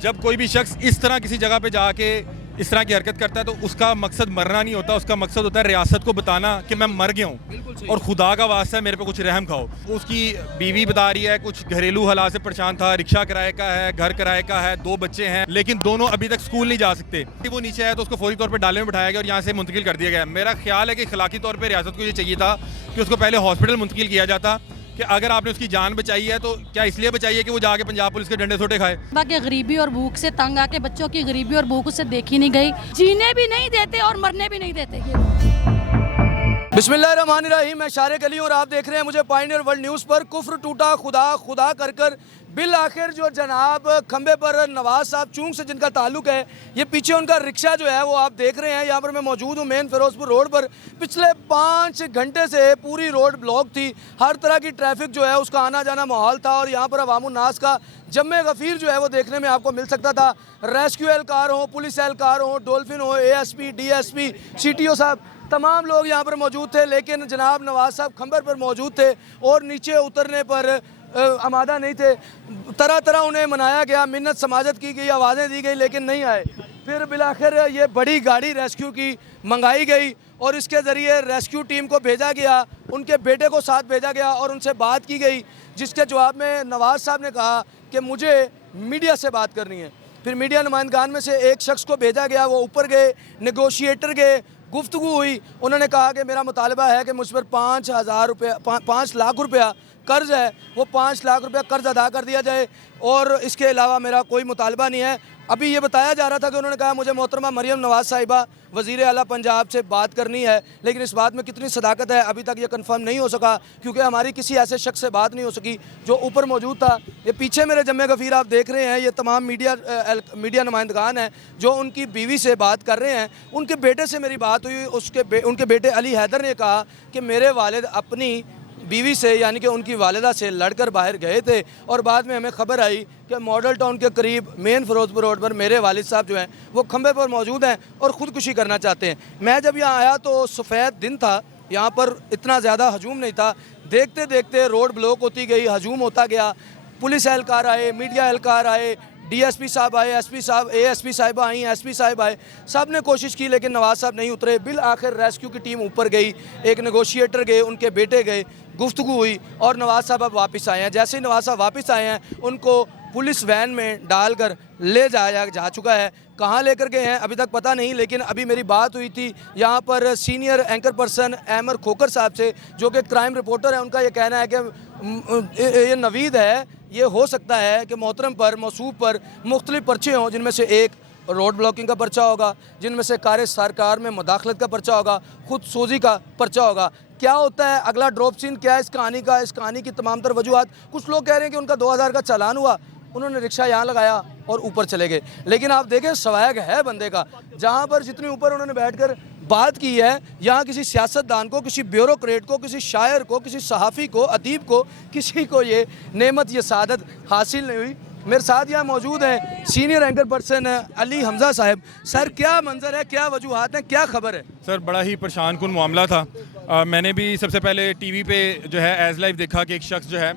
जब कोई भी शख्स इस तरह किसी जगह पे जाके इस तरह की हरकत करता है तो उसका मकसद मरना नहीं होता, उसका मकसद होता है रियासत को बताना कि मैं मर गया हूँ और खुदा का वास्ता है मेरे पे कुछ रहम खाओ। उसकी बीवी बता रही है कुछ घरेलू हालात से परेशान था, रिक्शा किराए का है, घर किराए का है, 2 बच्चे हैं, लेकिन दोनों अभी तक स्कूल नहीं जा सकते। वो नीचे आया तो उसको फौरी तौर पर डाले में बिठाया गया और यहाँ से मुंतकिल कर दिया गया। मेरा ख्याल है कि अखलाकी तौर पर रियासत को ये चाहिए था कि उसको पहले हॉस्पिटल मुंतकिल किया जाता कि अगर आपने उसकी जान बचाई है तो क्या इसलिए बचाई है कि वो जाके पंजाब पुलिस के डंडे सोटे खाए। बाकी गरीबी और भूख से तंग आके बच्चों की गरीबी और भूख उससे देखी नहीं गई, जीने भी नहीं देते और मरने भी नहीं देते। बिस्मिल्लाहिर्रहमानिर्रहीम, मैं शारिक अली और आप देख रहे हैं मुझे पायनियर वर्ल्ड न्यूज़ पर। कुफ्र टूटा खुदा खुदा कर बिल आखिर जो जनाब खंबे पर नवाज साहब चूंग से जिनका ताल्लुक है, ये पीछे उनका रिक्शा जो है वो आप देख रहे हैं। यहाँ पर मैं मौजूद हूँ मेन फिरोजपुर रोड पर। पिछले 5 घंटे से पूरी रोड ब्लॉक थी, हर तरह की ट्रैफिक जो है उसका आना जाना माहौल था और यहाँ पर अवामुन नास का जम्मे गफ़ीर जो है वो देखने में आपको मिल सकता था। रेस्क्यू एहलकार हो, पुलिस एहलकार हो, डोल्फिन हो, ASP, DSP, CTO साहब, तमाम लोग यहाँ पर मौजूद थे, लेकिन जनाब नवाज साहब खंबर पर मौजूद थे और नीचे उतरने पर आमादा नहीं थे। तरह तरह उन्हें मनाया गया, मिन्नत समाजत की गई, आवाज़ें दी गई, लेकिन नहीं आए। फिर बिलाखिर ये बड़ी गाड़ी रेस्क्यू की मंगाई गई और इसके ज़रिए रेस्क्यू टीम को भेजा गया, उनके बेटे को साथ भेजा गया और उनसे बात की गई, जिसके जवाब में नवाज साहब ने कहा कि मुझे मीडिया से बात करनी है। फिर मीडिया नुमाइंदगान में से एक शख्स को भेजा गया, वो ऊपर गए, नेगोशिएटर गए, गुफ्तगू हुई। उन्होंने कहा कि मेरा मुतालबा है कि मुझ पर 5,000 रुपया 5 लाख रुपया कर्ज़ है, वो 5 लाख रुपया कर्ज़ अदा कर दिया जाए और इसके अलावा मेरा कोई मुतालबा नहीं है। अभी ये बताया जा रहा था कि उन्होंने कहा मुझे मोहतरमा मरियम नवाज़ साहिबा वज़ीर आला पंजाब से बात करनी है, लेकिन इस बात में कितनी सदाकत है अभी तक ये कंफर्म नहीं हो सका, क्योंकि हमारी किसी ऐसे शख्स से बात नहीं हो सकी जो ऊपर मौजूद था। ये पीछे मेरे जम्मे गफ़ीर आप देख रहे हैं, ये तमाम मीडिया नुमाइंदगान हैं जो उनकी बीवी से बात कर रहे हैं। उनके बेटे से मेरी बात हुई, उनके बेटे अली हैदर ने कहा कि मेरे वालिद अपनी बीवी से यानी कि उनकी वालिदा से लड़कर बाहर गए थे और बाद में हमें खबर आई कि मॉडल टाउन के करीब मेन फिरोजपुर रोड पर मेरे वालिद साहब जो हैं वो खंबे पर मौजूद हैं और ख़ुदकुशी करना चाहते हैं। मैं जब यहाँ आया तो सफ़ेद दिन था, यहाँ पर इतना ज़्यादा हजूम नहीं था। देखते देखते रोड ब्लॉक होती गई, हजूम होता गया। पुलिस एहलकार आए, मीडिया एहलकार आए, DSP साहब आए, SP साहब, ASP साहिबा आई, SP साहिब आए, सब ने कोशिश की लेकिन नवाज साहब नहीं उतरे। बिल आखिर रेस्क्यू की टीम ऊपर गई, एक नेगोशिएटर गए, उनके बेटे गए, गुफ्तगू हुई और नवाज साहब अब वापस आए हैं। जैसे ही नवाज साहब वापस आए हैं उनको पुलिस वैन में डालकर ले जाया जा चुका है। कहाँ लेकर गए हैं अभी तक पता नहीं, लेकिन अभी मेरी बात हुई थी यहाँ पर सीनियर एंकर पर्सन अहमद खोकर साहब से, जो कि क्राइम रिपोर्टर है। उनका ये कहना है कि ये नवीद है, ये हो सकता है कि मोहतरम पर मौसूफ पर मुख्तलिफ पर्चे हों, जिनमें से एक रोड ब्लॉकिंग का पर्चा होगा, जिनमें से कार सरकार में मुदाखलत का पर्चा होगा, खुद सोजी का पर्चा होगा। क्या होता है अगला ड्रॉप सीन क्या है इस कहानी का, इस कहानी की तमाम तर वजूहात। कुछ लोग कह रहे हैं कि उनका 2000 का चालान हुआ, उन्होंने रिक्शा यहाँ लगाया और ऊपर चले गए, लेकिन आप देखें स्वैग है बंदे का। जहाँ पर जितनी ऊपर उन्होंने बैठकर बात की है, यहाँ किसी सियासतदान को, किसी ब्यूरोक्रेट को, किसी शायर को, किसी सहाफ़ी को, अदीब को, किसी को ये नेमत, ये सादत हासिल नहीं हुई। मेरे साथ यहाँ मौजूद हैं senior anchor person Ali Hamza साहब। सर क्या मंजर है, क्या वजूहात हैं, क्या खबर है? सर बड़ा ही परेशान कुन मामला था। मैंने भी सबसे पहले TV पे जो है एज लाइव देखा कि एक शख्स जो है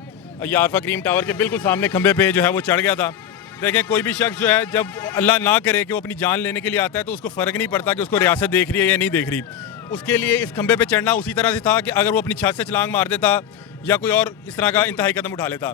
यारफा क्रीम टावर के बिल्कुल सामने खंबे पे जो है वो चढ़ गया था। देखें कोई भी शख्स जो है जब अल्लाह ना करे कि वो अपनी जान लेने के लिए आता है तो उसको फ़र्क नहीं पड़ता कि उसको रियासत देख रही है या नहीं देख रही। उसके लिए इस खंबे पे चढ़ना उसी तरह से था कि अगर वो अपनी छत से छलांग मार देता या कोई और इस तरह का इंतहाई कदम उठा लेता।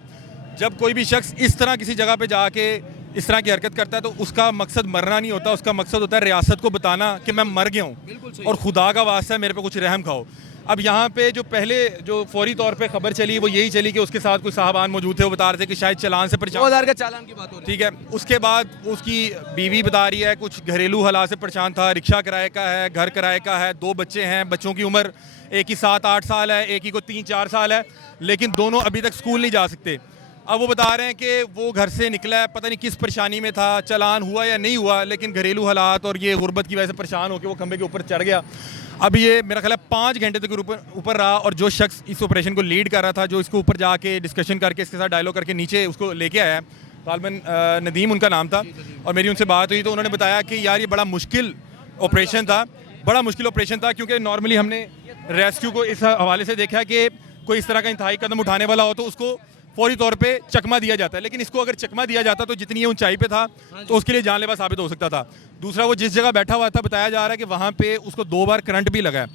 जब कोई भी शख्स इस तरह किसी जगह पे जाके इस तरह की हरकत करता है तो उसका मकसद मरना नहीं होता, उसका मकसद होता है रियासत को बताना कि मैं मर गया हूँ और खुदा का वास्ता है मेरे पे कुछ रहम खाओ। अब यहाँ पे जो पहले जो फौरी तौर पे खबर चली वो यही चली कि उसके साथ कुछ साहबान मौजूद थे, वो बता रहे थे कि शायद चालान से परेशान, 2000 का चालान की बात हो रही है। ठीक है। उसके बाद उसकी बीवी बता रही है कुछ घरेलू हालात से परेशान था, रिक्शा किराए का है, घर किराए का है, 2 बच्चे हैं, बच्चों की उम्र एक की 7-8 साल है, एक ही को 3-4 साल है, लेकिन दोनों अभी तक स्कूल नहीं जा सकते। अब वो बता रहे हैं कि वो घर से निकला है, पता नहीं किस परेशानी में था, चालान हुआ या नहीं हुआ, लेकिन घरेलू हालात और ये गुर्बत की वजह से परेशान होकर वो खंबे के ऊपर चढ़ गया। अब ये मेरा ख्याल है 5 घंटे तक ऊपर रहा और जो शख्स इस ऑपरेशन को लीड कर रहा था, जो इसको ऊपर जाके डिस्कशन करके इसके साथ डायलॉग करके नीचे उसको लेके आया, गालिबन नदीम उनका नाम था, और मेरी उनसे बात हुई तो उन्होंने बताया कि यार ये बड़ा मुश्किल ऑपरेशन था, बड़ा मुश्किल ऑपरेशन था, क्योंकि नॉर्मली हमने रेस्क्यू को इस हवाले से देखा कि कोई इस तरह का इंतहाई कदम उठाने वाला हो तो उसको फौरी तौर पे चकमा दिया जाता है, लेकिन इसको अगर चकमा दिया जाता तो जितनी ये ऊंचाई पे था तो उसके लिए जानलेवा साबित हो सकता था। दूसरा, वो जिस जगह बैठा हुआ था बताया जा रहा है कि वहाँ पे उसको 2 बार करंट भी लगा है।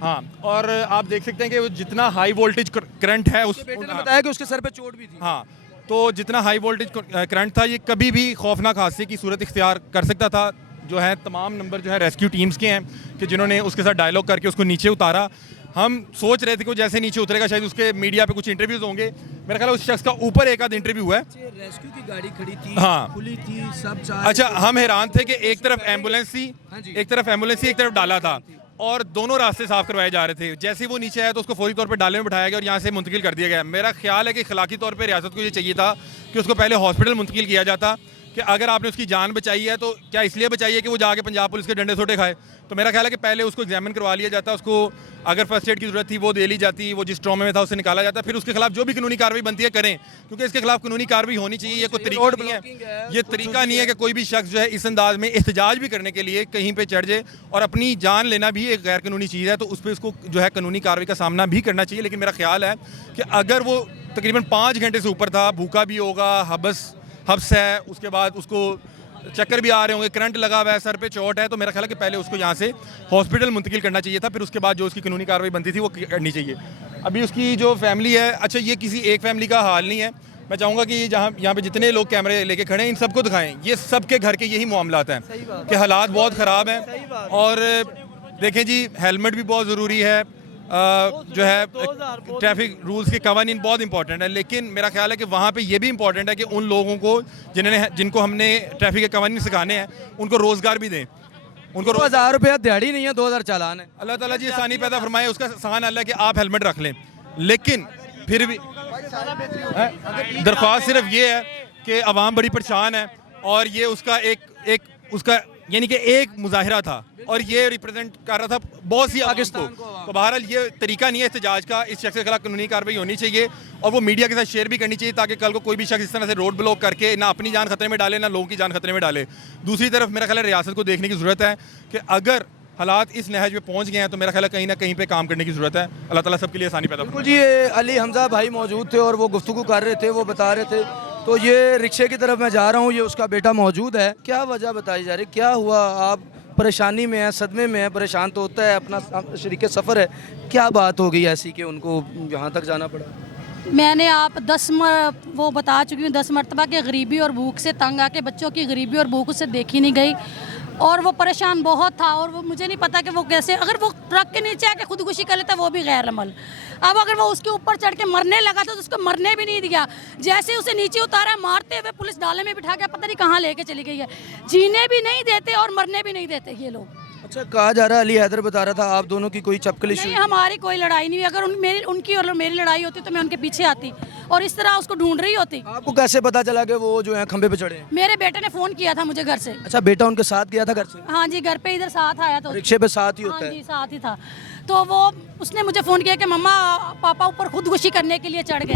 हाँ, और आप देख सकते हैं कि वो जितना हाई वोल्टेज करंट है उस बेटे ने बताया कि उसके सर पे चोट भी थी। हाँ, तो जितना हाई वोल्टेज करंट था, ये कभी भी खौफनाक हादसे की सूरत इख्तियार कर सकता था। जो है तमाम नंबर जो है रेस्क्यू टीम्स के हैं कि जिन्होंने उसके साथ डायलॉग करके उसको नीचे उतारा। हम सोच रहे थे कि वो जैसे नीचे उतरेगा शायद उसके मीडिया पे कुछ इंटरव्यूज होंगे। मेरा ख्याल है उस शख्स का ऊपर एक आध इंटरव्यू हुआ है। रेस्क्यू की गाड़ी खड़ी थी, हाँ। खुली थी, सब चार। अच्छा, हम हैरान थे कि एक तरफ एम्बुलेंस थी, एक तरफ डाला था और दोनों रास्ते साफ करवाए जा रहे थे। जैसे ही वो नीचे आया तो उसको फौरी तौर पे डाले में बिठाया गया और यहाँ से मुंतकिल कर दिया गया। मेरा ख्याल है कि अखलाकी तौर पे रियासत को ये चाहिए था कि उसको पहले हॉस्पिटल मुंतकिल किया जाता कि अगर आपने उसकी जान बचाई है तो क्या इसलिए बचाई है कि वो जाके पंजाब पुलिस के डंडे सोटे खाए। तो मेरा ख्याल है कि पहले उसको एग्जामिन करवा लिया जाता, उसको अगर फर्स्ट एड की जरूरत थी वो दे ली जाती, वो जिस ट्रॉमे में था उसे निकाला जाता, फिर उसके खिलाफ जो भी कानूनी कार्रवाई बनती है करें, क्योंकि इसके खिलाफ कानूनी कार्रवाई होनी चाहिए। ये कोई तरीका नहीं है, ये तरीका नहीं है कि कोई भी शख्स जो है इस अंदाज में एहतजाज भी करने के लिए कहीं पे चढ़ जाए, और अपनी जान लेना भी एक गैर कानूनी चीज़ है, तो उस पर उसको जो है कानूनी कार्रवाई का सामना भी करना चाहिए। लेकिन मेरा ख्याल है कि अगर वो तकरीबन 5 घंटे से ऊपर था, भूखा भी होगा, हब्स है, उसके बाद उसको चक्कर भी आ रहे होंगे, करंट लगा हुआ है, सर पे चोट है, तो मेरा ख्याल है कि पहले उसको यहाँ से हॉस्पिटल मुंतकिल करना चाहिए था, फिर उसके बाद जो उसकी कानूनी कार्रवाई बनती थी वो करनी चाहिए। अभी उसकी जो फैमिली है, अच्छा ये किसी एक फैमिली का हाल नहीं है, मैं चाहूँगा कि जहाँ यहाँ पे जितने लोग कैमरे लेके खड़े हैं इन सबको दिखाएं, ये सबके घर के यही मामलात हैं कि हालात बहुत ख़राब हैं। और देखें जी, हेलमेट भी बहुत ज़रूरी है, जो है ट्रैफिक रूल्स के कवानीन बहुत इंपॉर्टेंट है, लेकिन मेरा ख्याल है कि वहाँ पे ये भी इंपॉर्टेंट है कि उन लोगों को जिनको हमने ट्रैफिक के कवानीन सिखाने हैं उनको रोज़गार भी दें। उनको 2000 रुपया दिहाड़ी नहीं है, 2000 चालान है। अल्लाह ताला जी आसानी पैदा फरमाए, उसका आसान अल्लाह कि आप हेलमेट रख लें, लेकिन फिर भी दरख्वास्त सिर्फ ये है कि अवाम बड़ी परेशान है और ये उसका उसका यानी कि एक मुजाहिरा था और ये रिप्रेजेंट कर रहा था बहुत सी पाकिस्तान को। तो बहरहाल ये तरीका नहीं है एहतजाज का, इस शख्स के खिलाफ कानूनी कार्रवाई होनी चाहिए और वो मीडिया के साथ शेयर भी करनी चाहिए ताकि कल को कोई भी शख्स इस तरह से रोड ब्लॉक करके ना अपनी जान खतरे में डाले ना लोगों की जान खतरे में डाले। दूसरी तरफ मेरा ख्याल है रियासत को देखने की ज़रूरत है कि अगर हालात इस नहज पे पहुंच गए हैं तो मेरा ख्याल है कहीं ना कहीं पे काम करने की ज़रूरत है। अल्लाह ताला सबके लिए आसानी पैदा बिल्कुल जी, ये अली हमजा भाई मौजूद थे और वो गुफ्तगू कर रहे थे, वो बता रहे थे। तो ये रिक्शे की तरफ मैं जा रहा हूँ, ये उसका बेटा मौजूद है। क्या वजह बताई जा रही, क्या हुआ? आप परेशानी में है, सदमे में है, परेशान तो होता है, अपना शरीके सफ़र है, क्या बात हो गई ऐसी कि उनको यहाँ तक जाना पड़ा? मैंने आप वो बता चुकी हूँ 10 मरतबा कि गरीबी और भूख से तंग आके बच्चों की गरीबी और भूख उससे देखी नहीं गई और वो परेशान बहुत था और वो मुझे नहीं पता कि वो कैसे, अगर वो ट्रक के नीचे आके खुदकुशी कर लेता वो भी गैर अमल। अब अगर वो उसके ऊपर चढ़ के मरने लगा तो उसको मरने भी नहीं दिया, जैसे उसे नीचे उतारा मारते हुए पुलिस डाले में बिठा के पता नहीं कहाँ लेके चली गई है। जीने भी नहीं देते और मरने भी नहीं देते ये लोग। अच्छा, कहा जा रहा है अली हैदर बता रहा था आप दोनों की कोई चपकलिश नहीं, हमारी कोई लड़ाई नहीं हुई। अगर उनकी और मेरी लड़ाई होती तो मैं उनके पीछे आती और इस तरह उसको ढूंढ रही होती। आपको कैसे पता चला कि वो जो है खंबे पे चढ़े हैं? मेरे बेटे ने फोन किया था मुझे घर से। अच्छा, बेटा उनके साथ गया था घर से? हाँ जी, घर पे इधर साथ आया था, रिक्शे पे साथ ही होता हाँ है? जी साथ ही था। तो वो उसने मुझे फ़ोन किया कि मम्मा पापा ऊपर खुदकुशी करने के लिए चढ़ गए।